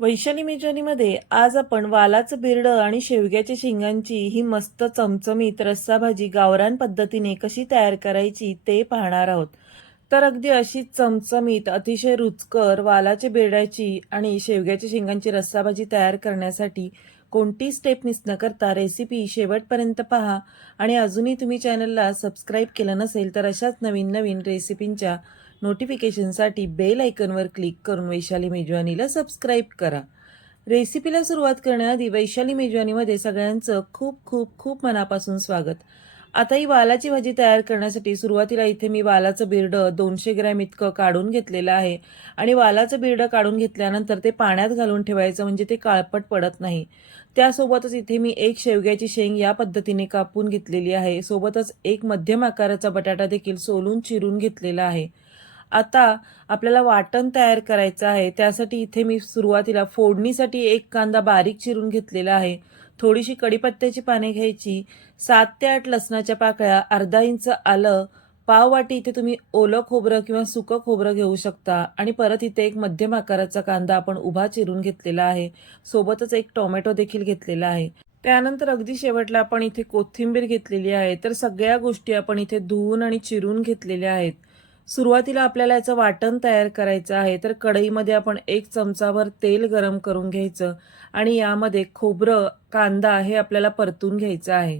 वैशाली मेजवानीमध्ये आज आपण वालाचं बिरडं आणि शेवग्याच्या शेंगांची ही मस्त चमचमीत रस्सा भाजी गावरान पद्धतीने कशी तयार करायची ते पाहणार आहोत. तर अगदी अशी चमचमीत अतिशय रुचकर वालाच्या बिरड्याची आणि शेवग्याच्या शेंगांची रस्सा भाजी तयार करण्यासाठी कोणती स्टेप मिस न करता रेसिपी शेवटपर्यंत पहा. आणि अजूनही तुम्ही चॅनलला सबस्क्राईब केलं नसेल तर अशाच नवीन नवीन रेसिपींच्या नोटिफिकेशनसाठी बेल आयकनवर क्लिक करून वैशाली मेजवानीला सबस्क्राईब करा. रेसिपीला सुरुवात करण्याआधी वैशाली मेजवानीमध्ये सगळ्यांचं खूप खूप खूप मनापासून स्वागत. आता ही वालाची भाजी तयार करण्यासाठी सुरुवातीला इथे मी वालाचं बिरडं दोनशे ग्रॅम इतकं काढून घेतलेलं आहे आणि वालाचं बिरडं काढून घेतल्यानंतर ते पाण्यात घालून ठेवायचं म्हणजे ते काळपट पडत नाही. त्यासोबतच इथे मी एक शेवग्याची शेंग या पद्धतीने कापून घेतलेली आहे. सोबतच एक मध्यम आकाराचा बटाटा देखील सोलून चिरून घेतलेला आहे. आता आपल्याला वाटण तयार करायचं आहे. त्यासाठी इथे मी सुरुवातीला फोडणीसाठी एक कांदा बारीक चिरून घेतलेला आहे. थोडीशी कढीपत्त्याची पाने घ्यायची. सात ते आठ लसणाच्या पाकळ्या अर्धा इंच आलं पाव वाटी इथे तुम्ही ओलं खोबरं किंवा सुकं खोबरं घेऊ शकता. आणि परत इथे एक मध्यम आकाराचा कांदा आपण उभा चिरून घेतलेला आहे. सोबतच एक टोमॅटो देखील घेतलेला आहे. त्यानंतर अगदी शेवटला आपण इथे कोथिंबीर घेतलेली आहे. तर सगळ्या गोष्टी आपण इथे धुवून आणि चिरून घेतलेल्या आहेत. सुरुवातीला आपल्याला याचं वाटण तयार करायचं आहे तर कढईमध्ये आपण एक चमचाभर तेल गरम करून घ्यायचं आणि यामध्ये खोबरं कांदा हे आपल्याला परतून घ्यायचं आहे.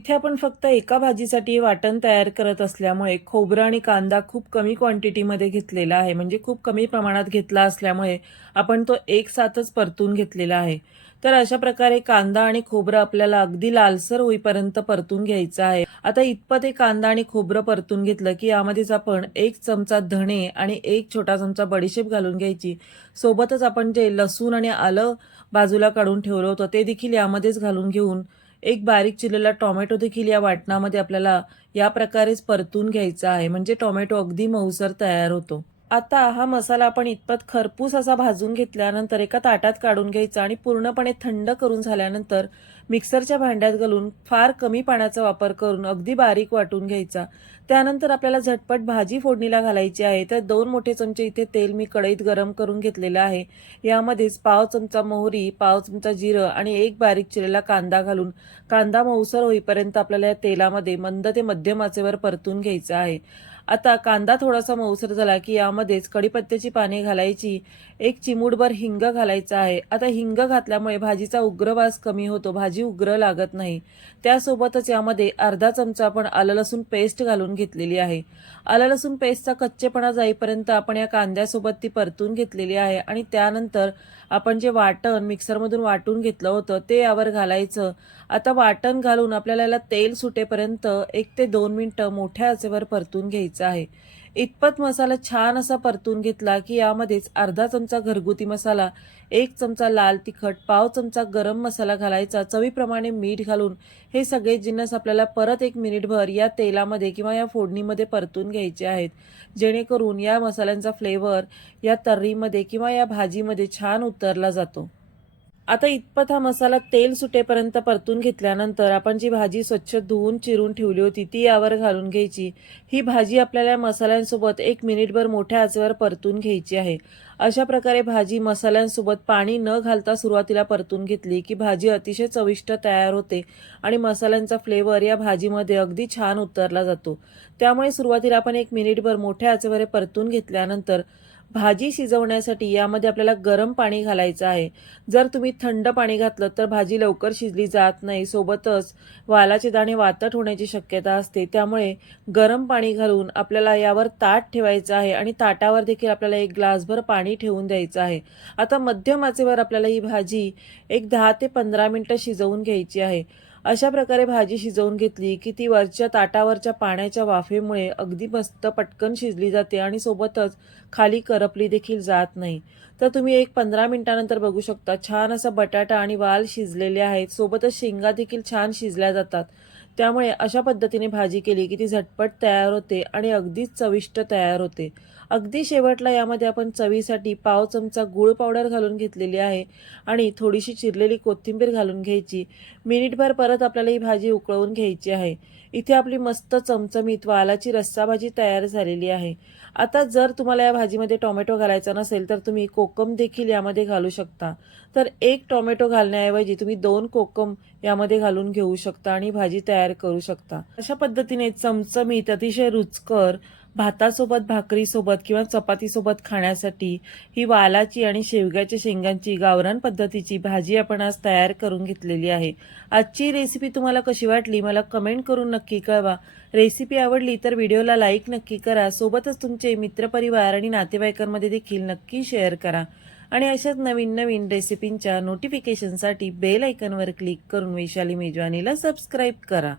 इथे आपण फक्त एका भाजीसाठी वाटण तयार करत असल्यामुळे खोबरं आणि कांदा खूप कमी क्वांटिटीमध्ये घेतलेला आहे म्हणजे खूप कमी प्रमाणात घेतला असल्यामुळे आपण तो एक साथच परतून घेतलेला आहे. तर अशा प्रकारे कांदा आणि खोबरं आपल्याला अगदी लालसर होईपर्यंत परतून घ्यायचं आहे. आता इतपत हे कांदा आणि खोबरं परतून घेतलं की यामध्येच आपण एक चमचा धणे आणि एक छोटा चमचा बडीशेप घालून घ्यायची. सोबतच आपण जे लसूण आणि आलं बाजूला काढून ठेवलं होतं ते देखील यामध्येच घालून घेऊन एक बारीक चिरलेला टोमॅटो देखील या वाटणामध्ये आपल्याला या प्रकारेच परतून घ्यायचा आहे. म्हणजे टोमॅटो अगदी मऊसर तयार होतो. आता हा मसाला आपण इतपत खरपूस असा भाजून घेतल्यानंतर एका ताटात काढून घ्यायचा आणि पूर्णपणे थंड करून झाल्यानंतर मिक्सरच्या भांड्यात घालून फार कमी पाण्याचा वापर करून अगदी बारीक वाटून घ्यायचा. त्यानंतर आपल्याला झटपट भाजी फोडणीला घालायची आहे. तर दोन मोठे चमचे इथे तेल मी कढईत गरम करून घेतलेलं आहे. यामध्येच पाव चमचा मोहरी पाव चमचा जिरं आणि एक बारीक चिरलेला कांदा घालून कांदा मऊसर होईपर्यंत आपल्याला या तेलामध्ये मंद ते मध्यम आचेवर परतून घ्यायचा आहे. आता कांदा थोडासा मऊसर झाला की यामध्येच कढीपत्त्याची पाने घालायची. एक चिमूटभर हिंग घालायचा आहे. आता हिंग घातल्यामुळे भाजीचा उग्रवास कमी होतो. भाजी उग्र लागत नाही. त्यासोबतच यामध्ये अर्धा चमचा आपण आलं लसूण पेस्ट घालून घेतलेली आहे. आलं लसूण पेस्टचा कच्चेपणा जाईपर्यंत आपण या कांद्यासोबत ती परतून घेतलेली आहे आणि त्यानंतर आपण जे वाटण मिक्सरमधून वाटून घेतलं होतं ते यावर घालायचं. आता वाटण घालून आपल्याला याला तेल सुटेपर्यंत एक ते दोन मिनटं मोठ्या आचेवर परतून घ्यायचं आहे. इतपत मसाला छान असा परतून घेतला की यामध्येच अर्धा चमचा घरगुती मसाला एक चमचा लाल तिखट पाव चमचा गरम मसाला घालायचा चवीप्रमाणे मीठ घालून हे सगळे जिन्नस आपल्याला परत एक मिनिटभर या तेलामध्ये किंवा या फोडणीमध्ये परतून घ्यायचे आहेत. जेणेकरून या मसाल्यांचा फ्लेवर या तर्रीमध्ये किंवा या भाजीमध्ये छान उतरला जातो. आता इतपत हा मसाला तेल सुटेपर्यंत परतून घेतल्यानंतर आपण जी भाजी स्वच्छ धुवून चिरून ठेवली होती ती यावर घालून घ्यायची. ही भाजी आपल्याला मसाल्यांसोबत एक मिनिटभर मोठ्या आचेवर परतून घ्यायची आहे. अशा प्रकारे भाजी मसाल्यांसोबत पाणी न घालता सुरुवातीला परतून घेतली की भाजी अतिशय चविष्ट तयार होते आणि मसाल्यांचा फ्लेवर या भाजीमध्ये अगदी छान उतरला जातो. त्यामुळे सुरुवातीला आपण एक मिनिटभर मोठ्या आचेवर परतून घेतल्यानंतर भाजी शिजवण्यासाठी यामध्ये आपल्याला गरम पाणी घालायचं आहे. जर तुम्ही थंड पाणी घातलं तर भाजी लवकर शिजली जात नाही. सोबतच वालाचे दाणे वातट होण्याची शक्यता असते. त्यामुळे गरम पाणी घालून आपल्याला यावर ताट ठेवायचं आहे आणि ताटावर देखील आपल्याला एक ग्लासभर पाणी ठेवून द्यायचं आहे. आता मध्यम आचेवर आपल्याला ही भाजी एक दहा ते पंधरा मिनटं शिजवून घ्यायची आहे. अशा प्रकारे भाजी शिजवून घेतली की ती वरच्या ताटावरच्या पाण्याच्या वाफेमुळे अगदी मस्त पटकन शिजली जाते आणि सोबतच खाली करपली देखील जात नाही. तर तुम्ही एक पंधरा मिनिटानंतर बघू शकता छान असा बटाटा आणि वाल शिजलेले आहेत. सोबतच शेंगा देखील छान शिजल्या जातात. त्यामुळे अशा पद्धतीने भाजी केली की ती झटपट तयार होते आणि अगदीच चविष्ट तयार होते. अगदी शेवटला यामध्ये आपण चवीसाठी पाव चमचा गूळ पावडर घालून घेतलेली आहे आणि थोडीशी चिरलेली कोथिंबीर घालून घ्यायची. मिनिटभर परत आपल्याला ही भाजी उकळवून घ्यायची आहे. इथे आपली मस्त चमचमीत वालाची रस्सा भाजी तयार झालेली आहे. आता जर तुम्हाला या भाजीमध्ये टोमॅटो घालायचा नसेल तर तुम्ही कोकम देखील यामध्ये घालू शकता. तर एक टोमॅटो घालण्याऐवजी तुम्ही दोन कोकम यामध्ये घालून घेऊ शकता आणि भाजी तयार करू शकता. अशा पद्धतीने चमचमीत अतिशय रुचकर भातासोबत भाकरीसोबत किंवा चपातीसोबत खाण्यासाठी ही वालाची आणि शेवग्याच्या शेंगांची गावरान पद्धतीची भाजी आपण आज तयार करून घेतलेली आहे. आजची रेसिपी तुम्हाला कशी वाटली? मला कमेंट करून नक्की कळवा. रेसिपी आवडली तर व्हिडिओला लाईक नक्की करा. सोबतच तुमचे मित्रपरिवार आणि नातेवाईकांमध्ये देखील नक्की शेअर करा. आणि अशाच नवीन नवीन रेसिपींच्या नोटिफिकेशनसाठी बेल आयकनवर क्लिक करून वैशाली मेजवानीला सबस्क्राईब करा.